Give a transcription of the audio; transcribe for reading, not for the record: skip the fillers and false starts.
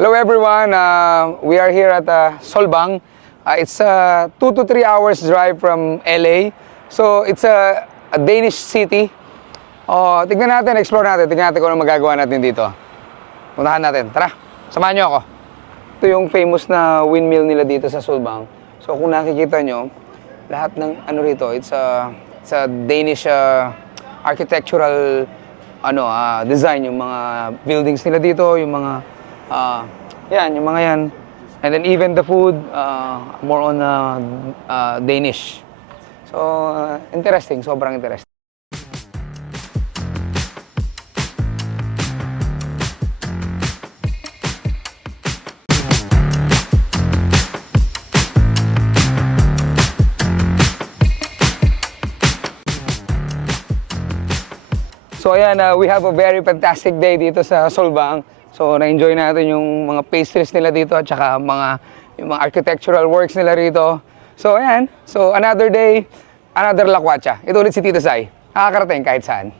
Hello everyone, we are here at Solbang. It's 2 to 3 hours drive from LA. So it's a Danish city. Tignan natin, explore natin, tignan natin kung ano magagawa natin dito. Puntahan natin, tara, samahan nyo ako. Ito yung famous na windmill nila dito sa Solbang. So kung nakikita nyo, lahat ng ano rito, it's a Danish architectural design, yung mga buildings nila dito, yung mga yung mga yan. And then even the food, more on Danish. So interesting, sobrang interesting. So ayan, we have a very fantastic day dito sa Solbang. So na-enjoy natin yung mga pastries nila dito at saka yung mga architectural works nila rito. So ayan, so another day, another lakwatsa. Ito ulit si Tito Sai. Nakakarating kahit saan.